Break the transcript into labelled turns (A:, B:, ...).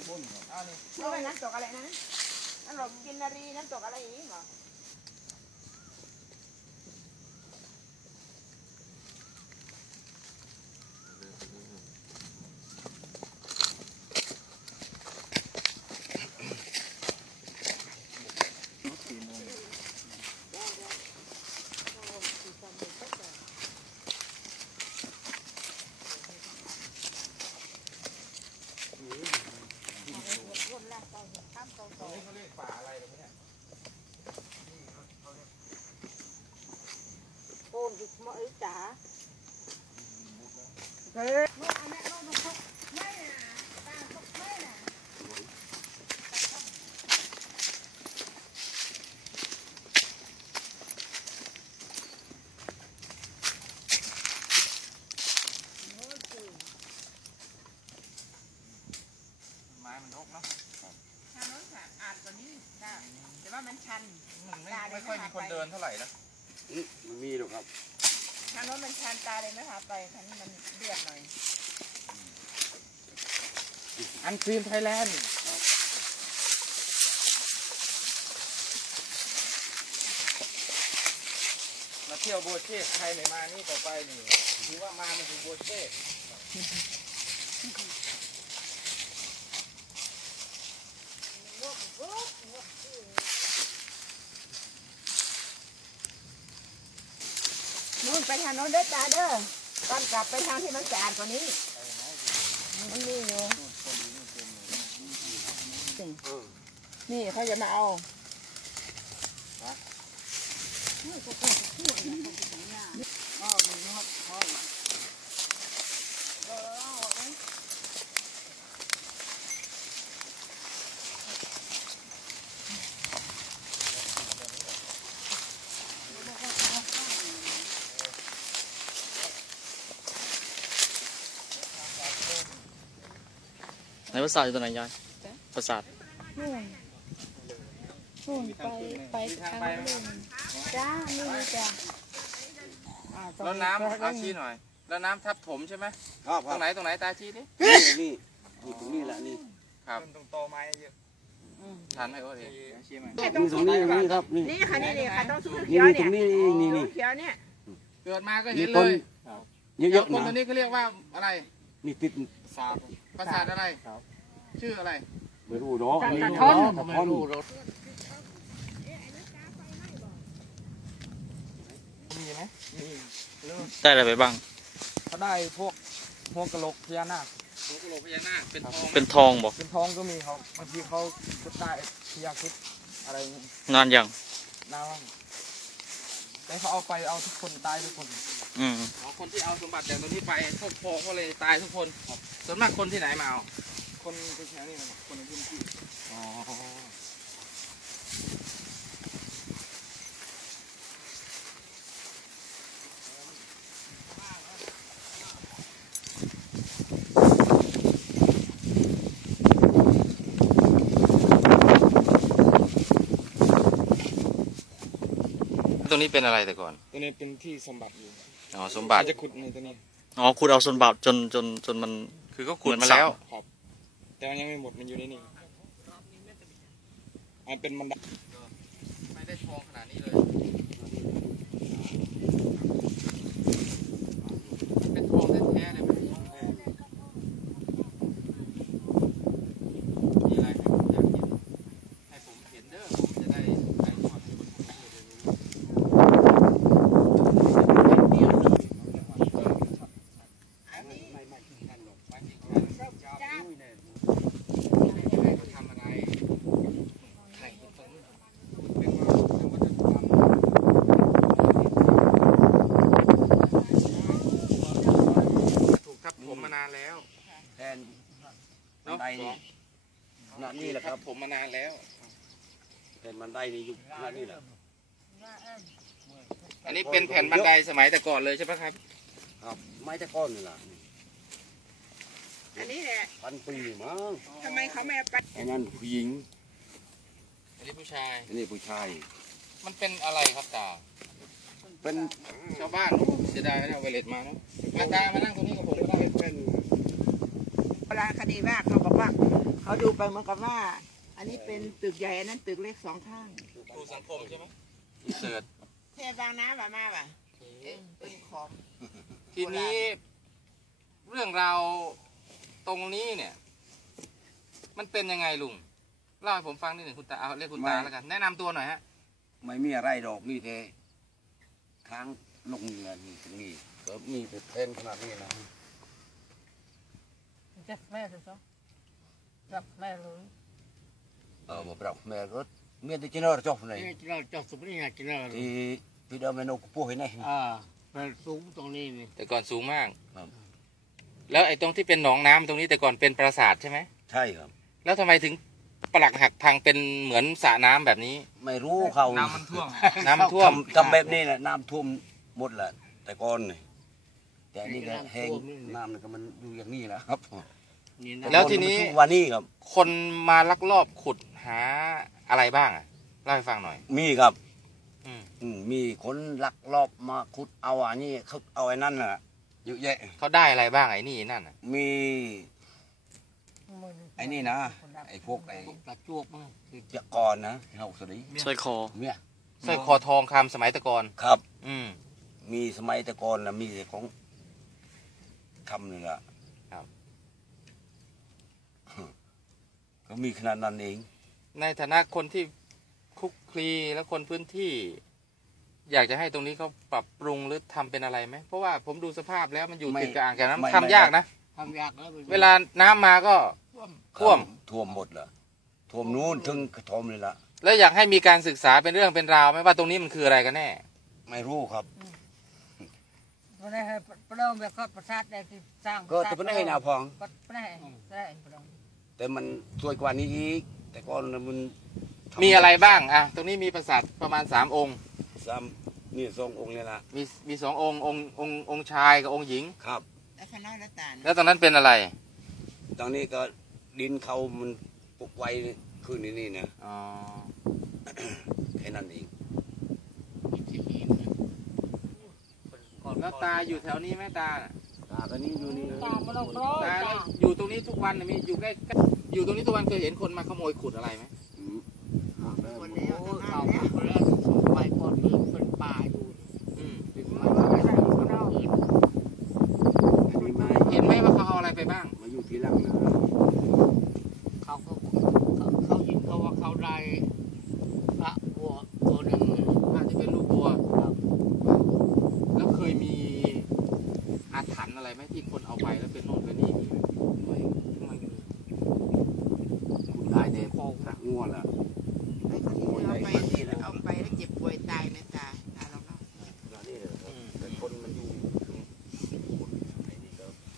A: เอานี่
B: รู้ไหมน้ำตกอะไรนะน้ำตกกินนารีน้ำตกอะไรอย่างนี้เหรอ
A: ตรงนี้เขาเรียกป่าอะไรตรงนี้
B: โอนอีกหม้ออีกจ๋า
A: ไม้มันรกเนาะ
B: ทางโน้นค่ะอาจกว่านี้ได้แต่ว่ามันชัน
A: มันไม่ค่อยมีคนเดินเท่าไหร่นะ
C: มันมีหรอกครับ
B: ทางโน้นมันชันตาเลยไม่พาไปทางนี้มันเดือดหน่อย
A: อันซีนไทยแลนด์มาเที่ยวโบเช่ใครไม่มานี่ต่อไปนี่ถือว่ามาถึงโบเช่
B: นู่นไปทางโน้นเด้อจ้าเด้อตอนกลับไปทางที่มันสะอาดกว่านี้มันมีอยู่นี่เขาจะมาเอา
D: ไหนปราสาทอยู่ตรงไหนยายปราสาท
B: นู่นไปทางนู้นจ้านี่จ้า
A: แล้วน้ำเอาชี้หน่อยแล้วน้ำทับถมใช่ไหม
C: ครับ
A: ตรงไหนตาชี้ดิ
C: นี่ตรงนี้แหละนี่
A: ครับตรงโตไม้เยอะทันไหมโอ้ยชี้มา
C: นี่ตรงนี้ครับนี่
B: นี่ค่ะนี่ค่ะต้องสู้
C: นี่
B: เขียว
C: ตร
B: เนี่ย
C: งนี้นี่
B: เขียวเนี่ย
A: เกิดมาก็เห็
C: นี่
A: น
C: ต้
A: เล
C: น
A: ย
C: เยอะๆ
A: คน
C: นะ
A: ตัวนี้เขาเรียกว่าอะไร
C: นี่ติด
A: ปราสาทอะไรชื่ออะไร
C: ไม่รู้เนาะ
B: กระทน
C: กระท่อน
A: มีไหมมี
D: ได้อะไรไปบ้าง
A: เขาได้พวกหัวกะโหลกพญานาคหัวกะโหลกพญานาคเป็นทอง
D: เป็นทองบอก
A: เป็นทองก็มีเขาบางทีเขาจะได้พญาครุฑอะไร
D: นานยัง
A: น้ำแต่เขาเอาไปเอาทุกคนตายทุกคน
D: อืม
A: คนที่เอาสมบัติจากตรงนี้ไปพวกพ่อเขาเลยตายทุกคนส่วนมากคนที่ไหนมาเอาคนแถวนี้นะคนในพื้นที่อ๋อตรงนี้เป็นอะไรแต่ก่อน
E: ตัวนี้เป็นที่สมบัติอยู่
A: อ๋อสมบัติ
E: จะขุดในตัวนี้
D: อ๋อคุณเอาสมบัติจนมัน
A: คือก็ขุดมาแล้ว
E: ครับ แต่มันยังไม่หมดมันอยู่ในนี้มันเป็นบันได
A: ไม่ได้ทองขนาดนี้เลยมันเป็นทองแท้ๆเลยไหมมีอะไรให้ผมอยากเห็นให้ผมเห็นเด้อผมจะได้ใส่ทอดให้คนอื่นได้รู้ให้เขาทำอะไรไข่ตรงนี้เป็นว่าเป็นวัฒนธรรมถูกทับถมมานานแล้ว
C: แทน
A: เนาะ
C: บันไดนี่นี่แหละครับ
A: ผมมานานแล้ว
C: แทนบันไดนี่อยู่นี่แหละ
A: อันนี้เป็นแผ่นบันไดสมัยแต่ก่อนเลยใช่ไหมครับ
C: ครับไม้ตะก้อนนี่แหละ
B: อันนี้แหละ
C: พันปีมั้ง
B: ทำไมเขาไม่เอาไป
C: ไอ้นั่นผู้หญิง
A: อันนี้ผู้ชาย
C: อันนี้ผู้ชาย
A: มันเป็นอะไรครับตา
C: เป็น
A: ชาวบ้านเสียดายไม่ได้เอาไวเลสมาเนาะมาตามานั่งตรงนี้กับผมก็ได้
C: เป็น
B: ราณคดีว่าเขาบอกว่าเขาดูไปเหมือนกับว่า อันนี้เป็นตึกใหญ่อันนั้นตึกเล็ก2 ข้าง
A: ดูสังคมใช่ไหมเสิร์ช
B: เทบางน้ำแบบมาป่ะเป็นของ
A: ทีนี้เรื่องราวตรงนี้เนี่ย มันเป็นยังไงลุงเล่าให้ผมฟังนิดหนึ่งคุณตาเอาเรียกคุณตาแล้วกันแนะนำตัวหน่อยฮะ
C: ไม่มีอะไรดอกมีแต่ค้างลงเงินนี่ตรงนี้ก็มีแต่เต้นขนาดนี้นะ
B: จะแม่ถูกต้องรับแม่เลย
C: มาปรับแม่ก็มีแต่จีนอร์จบเลย
F: เราจอดสุพรรณกินแล้ว
C: ที่พี่เดิมเมนูกูพูดให้แน่
F: มันสูงตรงนี้นี่
A: แต่ก่อนสูงมาก
C: ครับ
A: แล้วไอ้ตรงที่เป็นหนองน้ำตรงนี้แต่ก่อนเป็นปราสาทใช่ไหม
C: ใช่ครับ
A: แล้วทำไมถึงปลักหักพังเป็นเหมือนสระน้ำแบบนี้
C: ไม่รู้เขา
A: น้ำมันท่วม น้ำมันท่วม
C: ทำแบบนี้แหละน้ำท่วมหมดแหละแต่ก่อนนี่แต่อันนี่ก็แห้งน้ำนี่ก็มันอยู่อย่างนี้แหละครับ
F: นี่นะ
A: แล้วทีนี้
C: ทุกวันนี้ครับ
A: คนมาลักลอบขุดหาอะไรบ้างอะเล่าให้ฟังหน่อย
C: มีครับ
A: อืม
C: มีคนลักลอบมาขุดเอาอันนี้เขาเอาไอ้นั่นน่ะเยอะแยะ
A: เขาได้อะไรบ้างไอ้นี่นั่นน่ะ
C: มีไอ้นี่นะไอ้พวกไอ้
F: ปลาจวกมั้ง
C: เจ้ากรนะเฮาสวัสดี
D: สร้อยคอ
C: เนี่ย
A: สร้อยคอทองคำสมัยตะกอน
C: ครับ
A: อืม
C: มีสมัยแต่ก่อนนะมีแต่ของคำนี่แหละ
A: ครับ
C: ก็มีขนาดนั้นเอง
A: ในฐานะคนที่คลุกคลีและคนพื้นที่ อยากจะให้ตรงนี้เขาปรับปรุงหรือทำเป็นอะไรไหมเพราะว่าผมดูสภาพแล้วมันอยู่ติดกับอ่างเก็บน้ำทำยากนะ
F: ทำยากแล้ว
A: เวลาน้ำมาก็ ท่วม
C: ท่วมหมดเหรอท่วมนู้นถึงกระทอมเลยละ
A: แล้วอยากให้มีการศึกษาเป็นเรื่องเป็นราวไหมว่าตรงนี้มันคืออะไรกันแน่
C: ไม่รู้ครับ
B: ไม่ได้ปลอมแบบก็ประสาทได้ที่สร้าง
C: ก็จะเป็นให้นาพอง
B: ก็ไม่ได้ปลอม
C: แต่มันสวยกว่านี้อีก แต่ก่อนน่ะมันทำ
A: มีอะไรบ้างอ่ะตรงนี้มีปราสาทประมาณ3 องค์
C: ซ้ำนี่ทรงองค์เนี่ยละ
A: มี2 องค์องค์ชายกับองค์หญิง
C: ครับ
B: แล้วคณะรัตาน
A: แล้วตรงนั้นเป็นอะไร
C: ตอนนี้ก็ดินเขามันปลูกไว้คืนนี้นะ
A: อ๋อ
C: แค่นั้นเอง
A: แล้วตาอยู่แถวนี้ไหมตาน่ะ
C: ตาก็นี่อยู่นี่
B: ตามมาลงร้อย
A: ตาแล้วอยู่ตรงนี้ทุกวันน่ะมีอยู่ใกล้อยู่ตรงนี้ทุกวันเคยเห็นคนมาขโมยขุดอะไรไหม
C: อืม
B: คนแล้ว
F: โอ้
B: ทำ
F: เขา
B: แล้ว
F: คนแล้วสมัยก่อนนี่เป็นป่าอยู่
A: อืม
F: เป็นป่า
C: อันนี้มา
A: เห็นไหมว่าเขาเอาอะไรไปบ้าง
C: มาอยู่ที่หลังนะ
F: เขายินเขาว่าเขาได้พระวัวตัวหนึ่ง
A: อาจจะเป็นลูกวัวแล้วเคยมีอาถรรพ์อะไรไหมที่คนเอาไปแล้วเป็นโน่นเป็นนี่มีไหม
C: ไม่คุณได้แต่พอกพระงัวล่ะ
B: ไอ้คนที่
C: งัว
B: เอา
C: ใหญ่
B: ไป
C: ที่